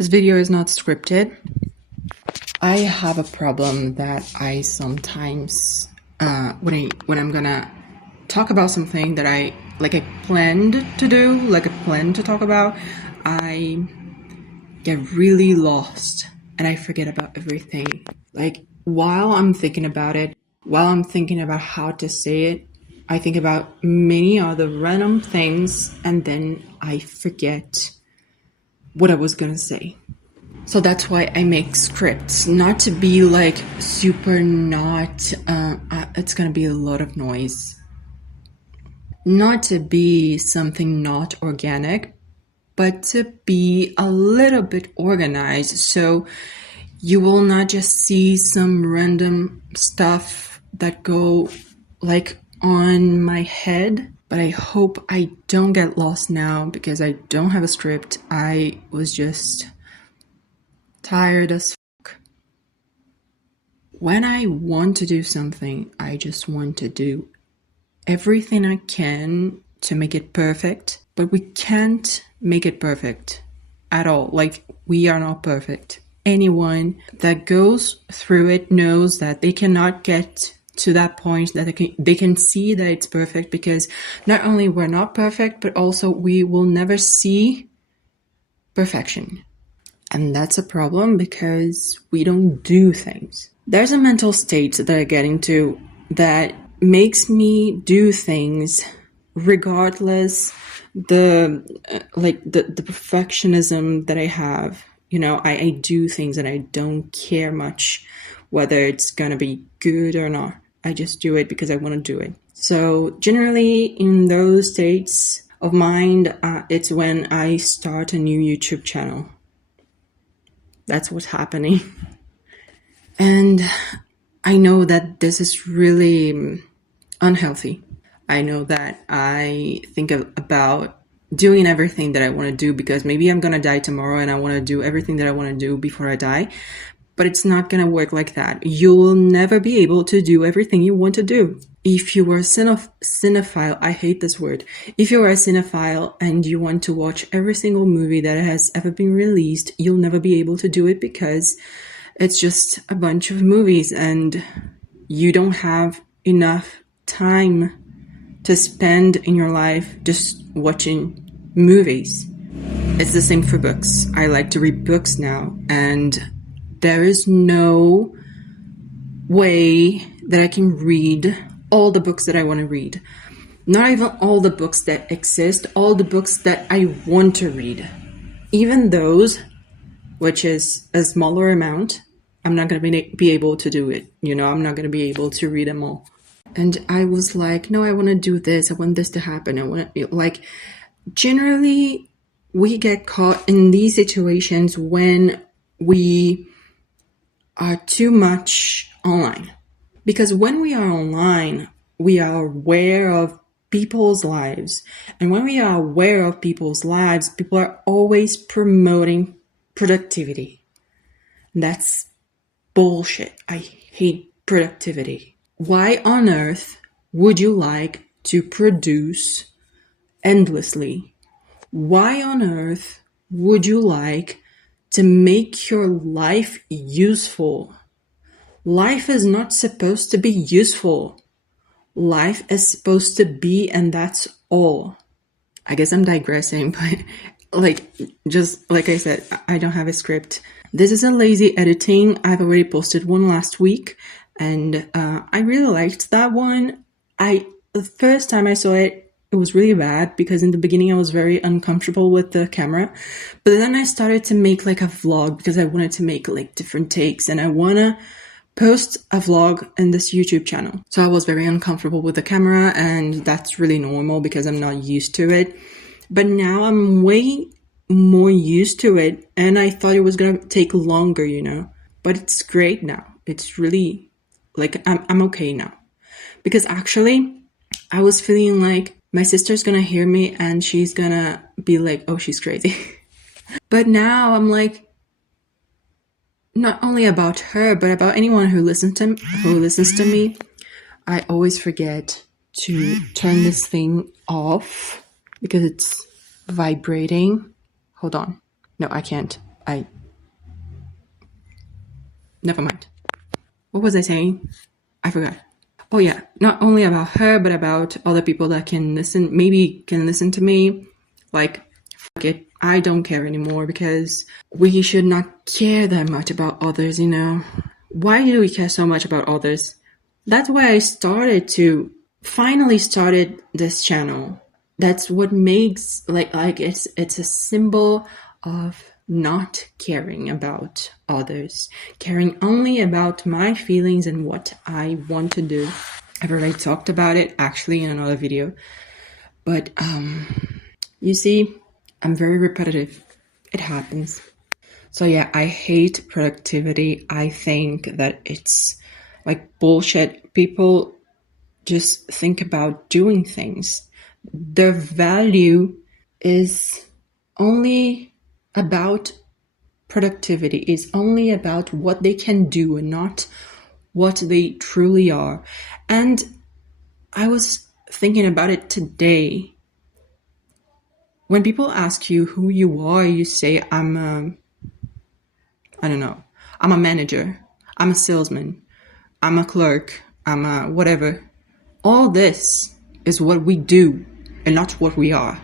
This video is not scripted. I have a problem that I sometimes, when I'm gonna talk about something that I planned to do, like I planned to talk about, I get really lost and I forget about everything. Like while I'm thinking about it, while I'm thinking about how to say it, I think about many other random things and then I forget what I was gonna say. So that's why I make scripts, not to be like super not, it's gonna be a lot of noise. Not to be something not organic, but to be a little bit organized. So you will not just see some random stuff that go like on my head. But I hope I don't get lost now because I don't have a script. I was just tired as fuck. When I want to do something, I just want to do everything I can to make it perfect, but we can't make it perfect at all. Like, we are not perfect. Anyone that goes through it knows that they cannot get to that point that they can see that it's perfect, because not only we're not perfect, but also we will never see perfection. And that's a problem because we don't do things. There's a mental state that I get into that makes me do things regardless the perfectionism that I have. You know, I do things and I don't care much whether it's gonna be good or not. I just do it because I want to do it. So generally in those states of mind, it's when I start a new YouTube channel. That's what's happening. And I know that this is really unhealthy. I know that I think about doing everything that I want to do because maybe I'm going to die tomorrow and I want to do everything that I want to do before I die. But it's not going to work like that. You will never be able to do everything you want to do. If you are a cinephile, I hate this word. If you are a cinephile and you want to watch every single movie that has ever been released, you'll never be able to do it because it's just a bunch of movies and you don't have enough time to spend in your life just watching movies. It's the same for books. I like to read books now, and there is no way that I can read all the books that I want to read. Not even all the books that exist, all the books that I want to read. Even those, which is a smaller amount, I'm not going to be able to do it. You know, I'm not going to be able to read them all. And I was like, no, I want to do this. I want this to happen. I want to, like, generally we get caught in these situations when we are too much online. Because when we are online, we are aware of people's lives. And when we are aware of people's lives, people are always promoting productivity. That's bullshit. I hate productivity. Why on earth would you like to produce endlessly? Why on earth would you like to make your life useful? Life is not supposed to be useful. Life is supposed to be, and that's all. I guess I'm digressing, but just like I said, I don't have a script. This is a lazy editing. I've already posted one last week, and I really liked that one. The first time I saw it, it was really bad because in the beginning I was very uncomfortable with the camera. But then I started to make like a vlog because I wanted to make like different takes and I want to post a vlog in this YouTube channel. So I was very uncomfortable with the camera, and that's really normal because I'm not used to it. But now I'm way more used to it, and I thought it was going to take longer, you know. But it's great now. It's really, like, I'm okay now. Because actually, I was feeling like my sister's going to hear me and she's going to be like, oh, she's crazy. But now I'm like, not only about her, but about anyone who listens to me, I always forget to turn this thing off because it's vibrating. Hold on. No, I can't. Never mind. What was I saying? I forgot. Oh yeah, not only about her, but about other people that can listen, maybe can listen to me. Like, fuck it, I don't care anymore, because we should not care that much about others, you know? Why do we care so much about others? That's why I finally started this channel. That's what makes, like it's a symbol of not caring about others, caring only about my feelings and what I want to do. I've already talked about it actually in another video, but you see, I'm very repetitive. It happens. So yeah, I hate productivity. I think that it's like bullshit. People just think about doing things. Their value is only about productivity, is only about what they can do and not what they truly are. And I was thinking about it today. When people ask you who you are, you say, I don't know, I'm a manager, I'm a salesman, I'm a clerk, I'm a whatever. All this is what we do and not what we are.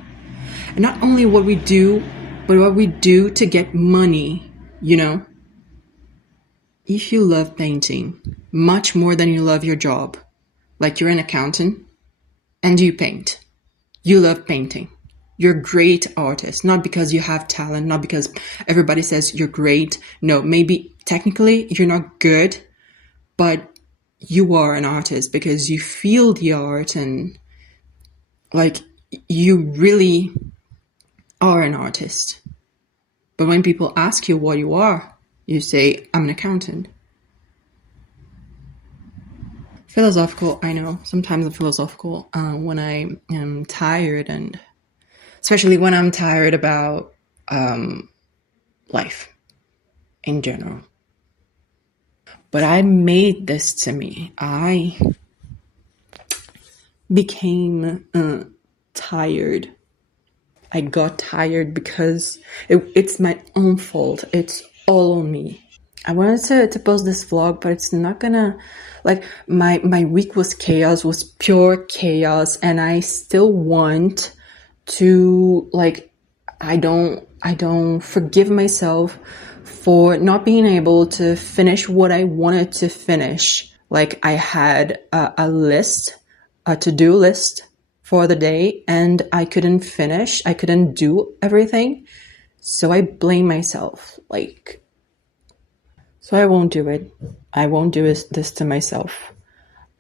And not only what we do, but what we do to get money, you know? If you love painting much more than you love your job, like you're an accountant and you paint, you love painting. You're a great artist, not because you have talent, not because everybody says you're great. No, maybe technically you're not good, but you are an artist because you feel the art and like you really are an artist. But when people ask you what you are, you say, I'm an accountant. Philosophical, I know. Sometimes I'm philosophical when I am tired, and especially when I'm tired about life in general. But I made this to me. I became tired. I got tired because it's my own fault. It's all on me. I wanted to post this vlog, but it's not gonna, like, my week was chaos, was pure chaos, and I still want to, like, I don't forgive myself for not being able to finish what I wanted to finish. Like, I had a list, a to-do list for the day, and I couldn't finish. I couldn't do everything. So I blame myself. So I won't do it. I won't do this to myself.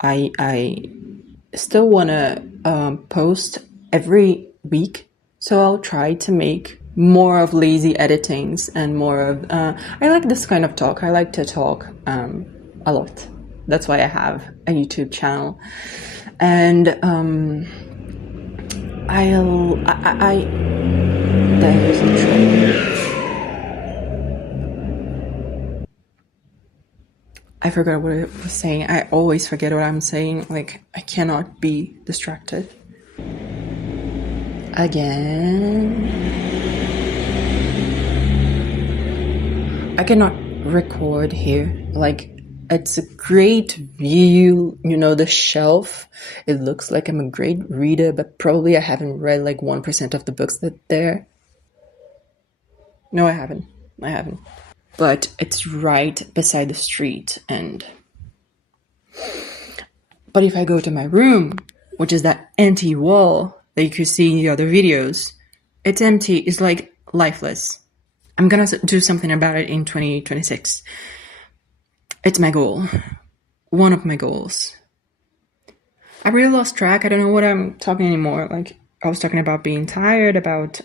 I still want to post every week. So I'll try to make more of lazy editings and more of... I like this kind of talk. I like to talk a lot. That's why I have a YouTube channel. And there's a train. I forgot what I was saying. I always forget what I'm saying. Like, I cannot be distracted. Again. I cannot record here. Like, it's a great view, you know, the shelf. It looks like I'm a great reader, but probably I haven't read like 1% of the books that there. No, I haven't. But it's right beside the street, but if I go to my room, which is that empty wall that you could see in the other videos, it's empty. It's like lifeless. I'm gonna do something about it in 2026. It's my goal. One of my goals. I really lost track. I don't know what I'm talking anymore. Like, I was talking about being tired, about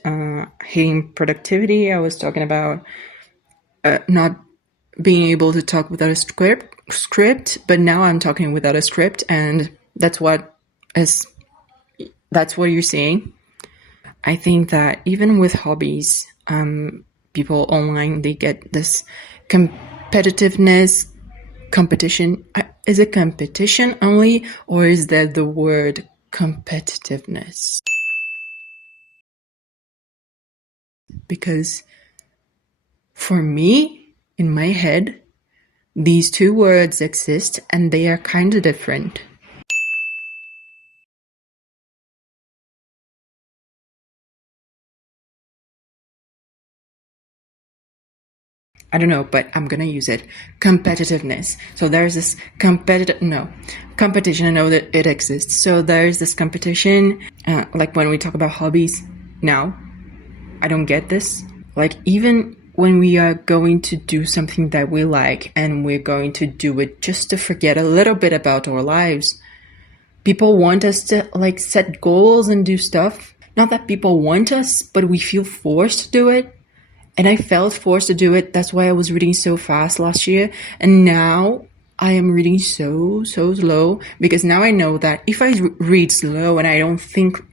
hating productivity. I was talking about not being able to talk without a script, but now I'm talking without a script, and that's what you're seeing. I think that even with hobbies, people online, they get this competition. Is it competition only, or is that the word competitiveness? Because For me, in my head, these two words exist and they are kind of different. I don't know, but I'm gonna use it. Competitiveness. So there's this competition. I know that it exists. So there's this competition, like when we talk about hobbies now, I don't get this. Like even when we are going to do something that we like and we're going to do it just to forget a little bit about our lives, people want us to like set goals and do stuff. Not that people want us, but we feel forced to do it. And I felt forced to do it. That's why I was reading so fast last year. And now I am reading so slow, because now I know that if I read slow and I don't think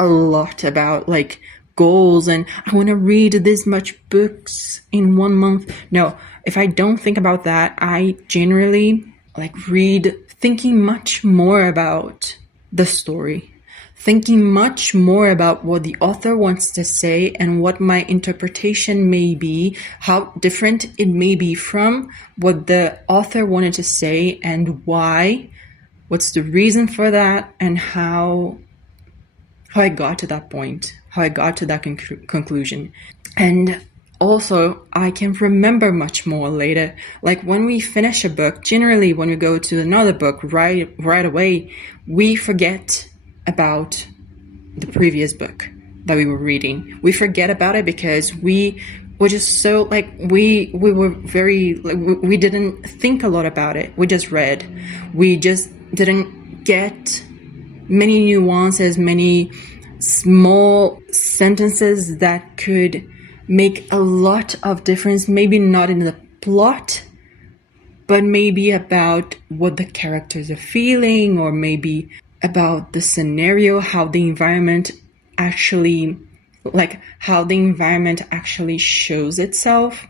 a lot about like goals and I want to read this much books in 1 month. No, if I don't think about that, I generally like read thinking much more about the story, thinking much more about what the author wants to say and what my interpretation may be, how different it may be from what the author wanted to say and why, what's the reason for that, and how I got to that point, how I got to that conclusion. And also, I can remember much more later. Like when we finish a book, generally when we go to another book right away, we forget about the previous book that we were reading. We forget about it because we were just so like we were very like, we didn't think a lot about it. We just read. We just didn't get many nuances, many small sentences that could make a lot of difference, maybe not in the plot, but maybe about what the characters are feeling, or maybe about the scenario, how the environment actually, like how the environment actually shows itself.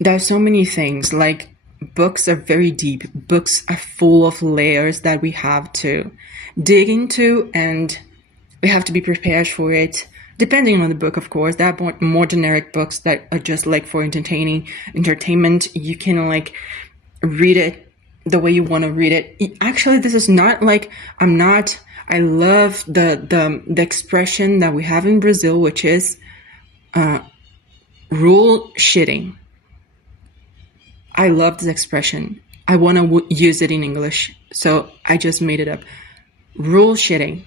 There are so many things, like books are very deep. Books are full of layers that we have to dig into, and we have to be prepared for it. Depending on the book, of course, there are more generic books that are just like for entertainment. You can like read it the way you want to read it. Actually, this is not like I love the expression that we have in Brazil, which is rule shitting. I love this expression. I want to use it in English, so I just made it up. Rule shitting.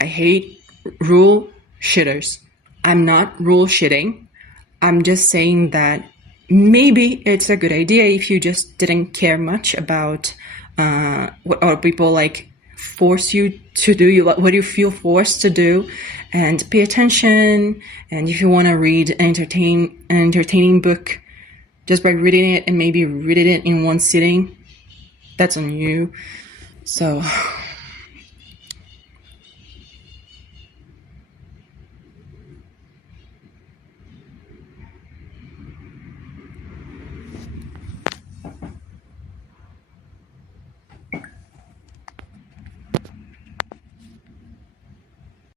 I hate rule shitters. I'm not rule shitting. I'm just saying that maybe it's a good idea if you just didn't care much about what other people like force you to do, what you feel forced to do, and pay attention. And if you want to read an entertaining book just by reading it and maybe reading it in one sitting, that's on you. So